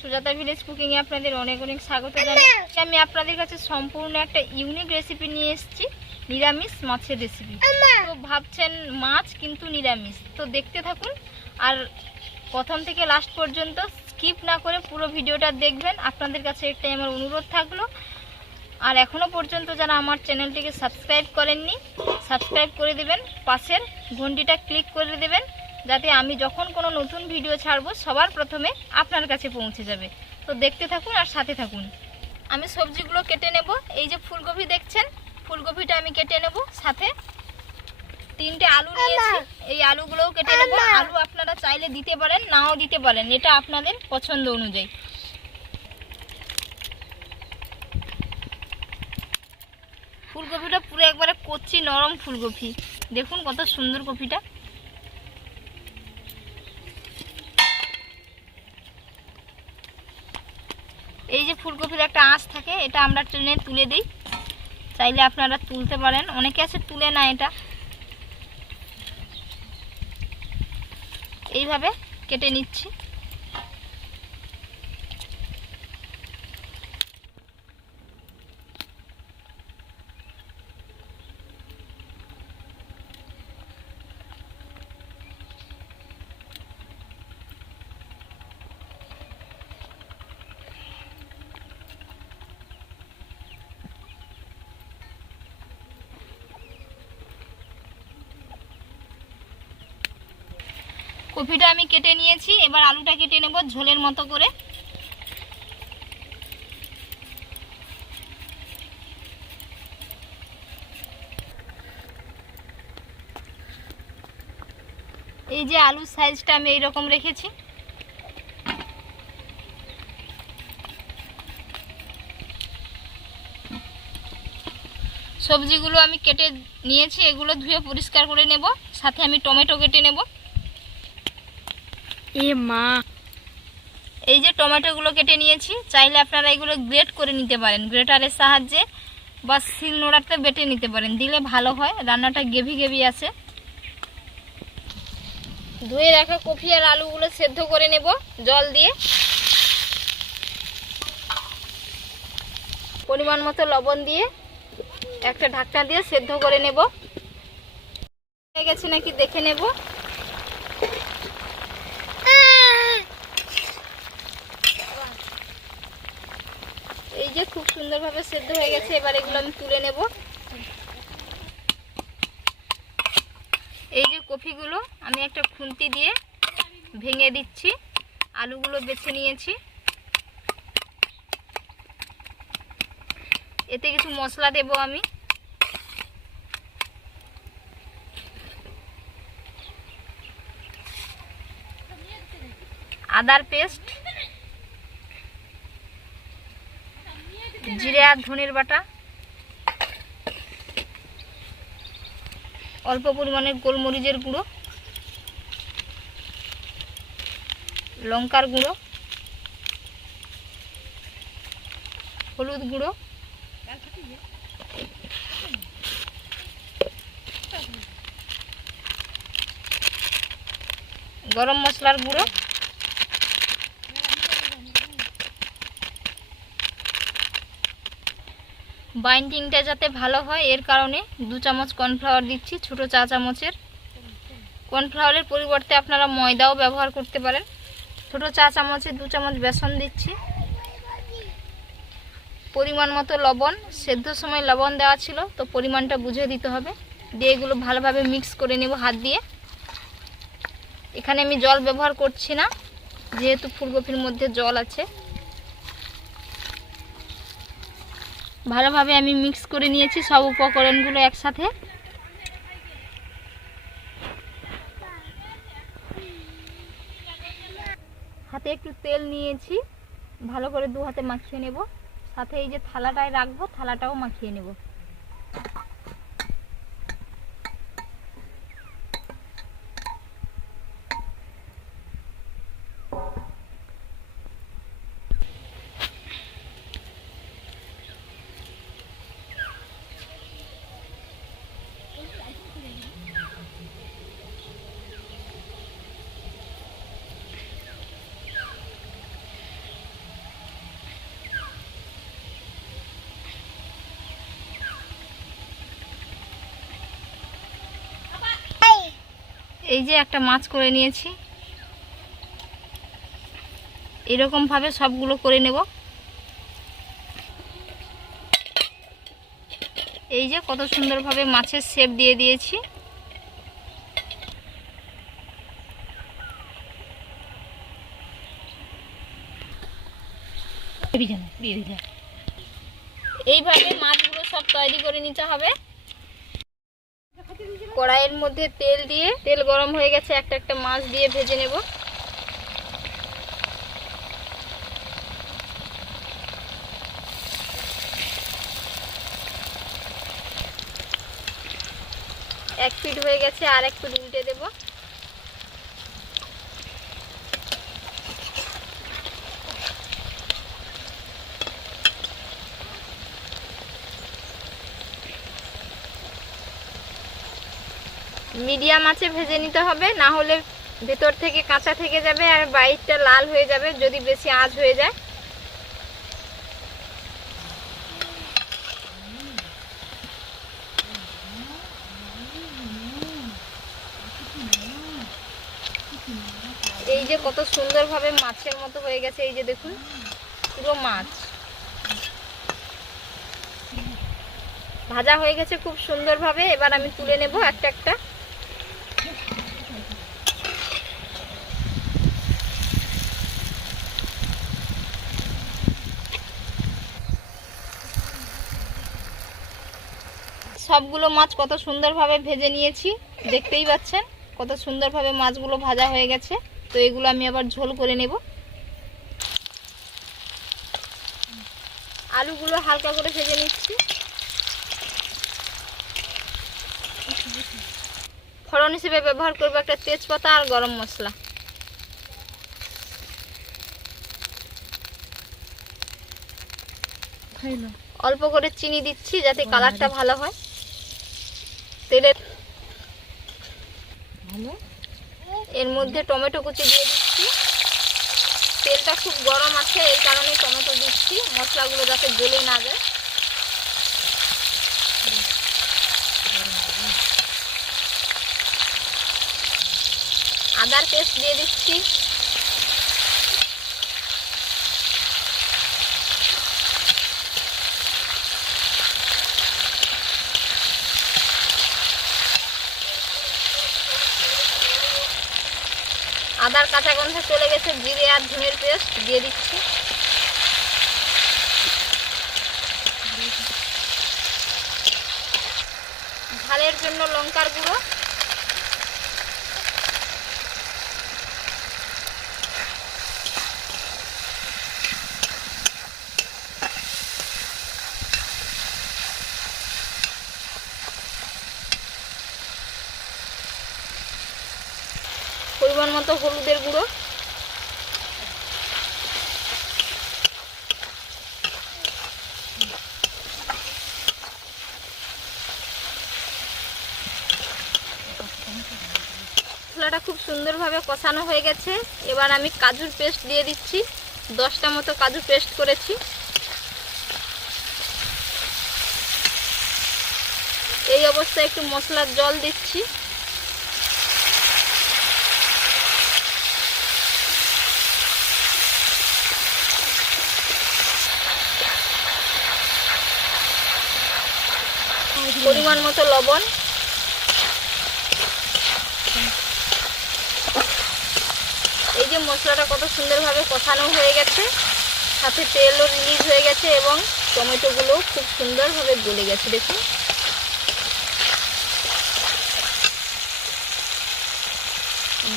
Sujata village কুকিংয়ে আপনাদের অনেক অনেক স্বাগত জানাই আমি আপনাদের কাছে সম্পূর্ণ একটা ইউনিক রেসিপি নিয়ে এসেছি নিরামিষ মাছের রেসিপি তো ভাবছেন মাছ কিন্তু নিরামিষ। তো দেখতে থাকুন আর প্রথম থেকে লাস্ট পর্যন্ত স্কিপ না করে পুরো ভিডিওটা দেখবেন। আপনাদের কাছে একটাই আমার অনুরোধ থাকল। আর এখনও পর্যন্ত যারা আমার চ্যানেলটিকে সাবস্ক্রাইব করেননি সাবস্ক্রাইব করে দেবেন। পাশের ঘন্টিটা ক্লিক করে দেবেন। যাতে আমি যখন কোনো নতুন ভিডিও ছাড়বো সবার প্রথমে আপনার কাছে পৌঁছে যাবে। তো দেখতে থাকুন আর সাথে থাকুন। আমি সবজিগুলো কেটে নেব। এই যে ফুলকপি দেখছেন ফুলকপিটা আমি কেটে নেব সাথে। তিনটে আলু নিয়েছি এই আলুগুলোও কেটে নেব। আলু আপনারা চাইলে দিতে পারেন নাও দিতে পারেন এটা আপনাদের পছন্দ অনুযায়ী। ফুলকপিটা পুরো একবারে কচি নরম ফুলকপি। দেখুন কত সুন্দর কপিটা। এই যে ফুলকপির একটা আঁচ থাকে, এটা আমরা ট্রেনে তুলে দিই। চাইলে আপনারা তুলতে পারেন। অনেকে আছে, তুলে না এটা। এইভাবে কেটে নিচ্ছি। কপিটা আমি কেটে নিয়েছি, এবার আলুটা কেটে নেব ঝোলের মতো করে। এই যে আলুর সাইজটা আমি এইরকম রেখেছি। সবজিগুলো আমি কেটে নিয়েছি, এগুলো ধুয়ে পরিষ্কার করে নেব, সাথে আমি টমেটো কেটে নেব। এ মা। এই যে টমেটোগুলো কেটে নিয়েছি, চাইলে আপনারা এগুলো গ্রেট করে নিতে পারেন। গ্রেটারের সাহায্যে বা শিল নোড়াতে বেটে নিতে পারেন। দিলে ভালো হয়। রান্নাটা গেভি গেভি আসে ধুয়ে রাখা কফি আর আলুগুলো সেদ্ধ করে নেব জল দিয়ে। পরিমাণ মতো লবণ দিয়ে একটা ঢাকনা দিয়ে সেদ্ধ করে নেব। হয়ে গেছে নাকি দেখে নেব। এই যে খুব সুন্দরভাবে সেদ্ধ হয়ে গেছে, এবার এগুলো আমি তুলে নেব। এই যে কফিগুলো আমি একটা খুন্তি দিয়ে ভেঙে দিচ্ছি, আলুগুলো বেছে নিয়েছি। এতে কিছু মশলা দেব আমি। আদার পেস্ট জিরে আর ধনের বাটা। অল্প পরিমাণে গোলমরিচের গুঁড়ো। লঙ্কার গুঁড়ো। হলুদ গুঁড়ো। গরম মশলার গুঁড়ো। বাইন্ডিংটা যাতে ভালো হয়, এর কারণে দু চামচ কর্নফ্লাওয়ার দিচ্ছি, ছোট চা চামচের। কর্নফ্লাওয়ারের পরিবর্তে আপনারা ময়দাও ব্যবহার করতে পারেন। ছোট চা চামচে দু চামচ বেসন দিচ্ছি। পরিমাণ মতো লবণ। সেদ্ধ সময় লবণ দেওয়া ছিল, তো পরিমাণটা বুঝে দিতে হবে। দিয়ে এগুলো ভালোভাবে মিক্স করে নেব হাত দিয়ে। এখানে আমি জল ব্যবহার করছি না, যেহেতু ফুলকপির মধ্যে জল আছে। ভালোভাবে আমি মিক্স করে নিয়েছি সব উপকরণগুলো একসাথে। হাতে একটু তেল নিয়েছি, ভালো করে দু হাতে মাখিয়ে নেব। সাথে এই যে থালাটায় রাখব, থালাটাও মাখিয়ে নেব। এই যে একটা মাছ করে নিয়েছি। এরকমভাবে সবগুলো করে নেব। এই যে কত সুন্দরভাবে মাছের শেপ দিয়ে দিয়েছি। এইভাবে মাছগুলো সব তৈরি করে নিতে হবে। কড়াইয়ের মধ্যে তেল দিয়ে, তেল গরম হয়ে গেছে, একটা একটা মাছ দিয়ে ভেজে নেব। এক ফিট হয়ে গেছে, আর এক ফিট উল্টে দেব। মিডিয়াম আছে ভেজে নিতে হবে, না হলে ভেতর থেকে কাঁচা থেকে যাবে আর বাইরটা লাল হয়ে যাবে যদি বেশি আঁচ হয়ে যায়। এই যে কত সুন্দরভাবে মাছের মতো হয়ে গেছে, এই যে দেখুন, পুরো মাছ। ভাজা হয়ে গেছে খুব সুন্দরভাবে, এবার আমি তুলে নেব একটা একটা। সবগুলো মাছ কত সুন্দরভাবে ভেজে নিয়েছি, দেখতেই পাচ্ছেন, কত সুন্দরভাবে মাছগুলো ভাজা হয়ে গেছে। তো এগুলো আমি আবার ঝোল করে নেব। আলুগুলো হালকা করে ভেজে নিচ্ছি। ফড়ন হিসেবে ব্যবহার করব একটা তেজপাতা আর গরম মশলা। অল্প করে চিনি দিচ্ছি যাতে কালারটা ভালো হয়। তেলের এর মধ্যে টমেটো কুচি দিয়ে দিচ্ছি। তেলটা খুব গরম আছে এই কারণে টমেটো দিচ্ছি। মশলাগুলো যাতে গলে না যায়। আদার পেস্ট দিয়ে দিচ্ছি। আদার কাঁচা গন্ধে চলে গেছে, জিরে আর ধনের পেস্ট দিয়ে দিচ্ছি। ঝালের জন্য লঙ্কার গুঁড়ো পরিমাণ মতো হলুদের গুঁড়ো। মশলাটা খুব সুন্দরভাবে কষানো হয়ে গেছে। এবার আমি কাজুর পেস্ট দিয়ে দিচ্ছি। দশটা মতো কাজু পেস্ট করেছি। এই অবস্থায় একটু মশলার জল দিচ্ছি। পরিমাণ মতো লবণ। এই যে মশলাটা কত সুন্দরভাবে কষানো হয়ে গেছে, সাথে তেলও রিলিজ হয়ে গেছে এবং টমেটোগুলো খুব সুন্দরভাবে গলে গেছে, দেখুন।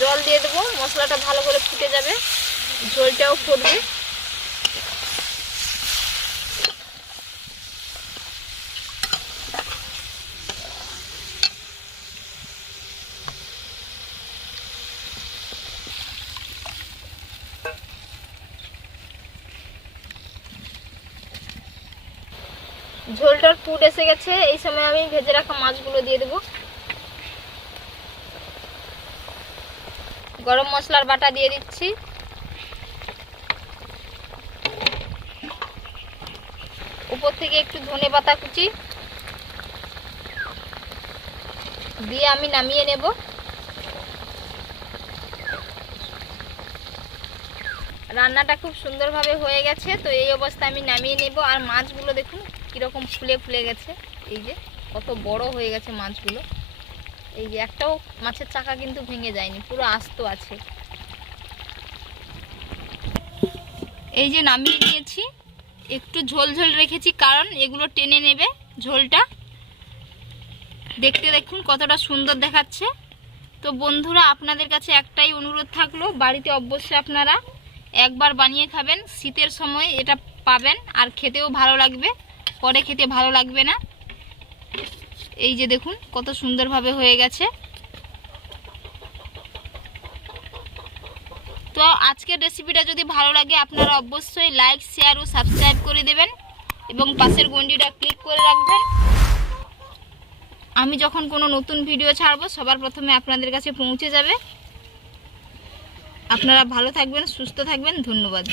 জল দিয়ে দেবো, মশলাটা ভালো করে ফুটে যাবে, ঝোলটাও ফুটবে। ঝোলটার ফুট এসে গেছে, এই সময় আমি ভেজে রাখা মাছগুলো দিয়ে দেবো। গরম মশলার বাটা দিয়ে দিচ্ছি। উপর থেকে একটু ধনে পাতা কুচি দিয়ে আমি নামিয়ে নেব। রান্নাটা খুব সুন্দরভাবে হয়ে গেছে, তো এই অবস্থায় আমি নামিয়ে নেব। আর মাছগুলো দেখুন কীরকম ফুলে ফুলে গেছে। এই যে কত বড় হয়ে গেছে মাছগুলো। এই যে একটাও মাছের চাকা কিন্তু ভেঙে যায়নি, পুরো আস্ত আছে। এই যে নামিয়ে নিয়েছি একটু ঝোল ঝোল রেখেছি, কারণ এগুলো টেনে নেবে ঝোলটা। দেখতে দেখুন কতটা সুন্দর দেখাচ্ছে। তো বন্ধুরা, আপনাদের কাছে একটাই অনুরোধ থাকল, বাড়িতে অবশ্যই আপনারা একবার বানিয়ে খাবেন। শীতের সময় এটা পাবেন, আর খেতেও ভালো লাগবে। পরে খেতে ভালো লাগবে না। এই যে দেখুন, কত সুন্দরভাবে হয়ে গেছে। তো আজকের রেসিপিটা যদি ভালো লাগে, আপনারা অবশ্যই লাইক শেয়ার ও সাবস্ক্রাইব করে দেবেন এবং পাশের গন্ডিটা ক্লিক করে রাখবেন। আমি যখন কোনো নতুন ভিডিও ছাড়বো, সবার প্রথমে আপনাদের কাছে পৌঁছে যাবে। আপনারা ভালো থাকবেন, সুস্থ থাকবেন, ধন্যবাদ।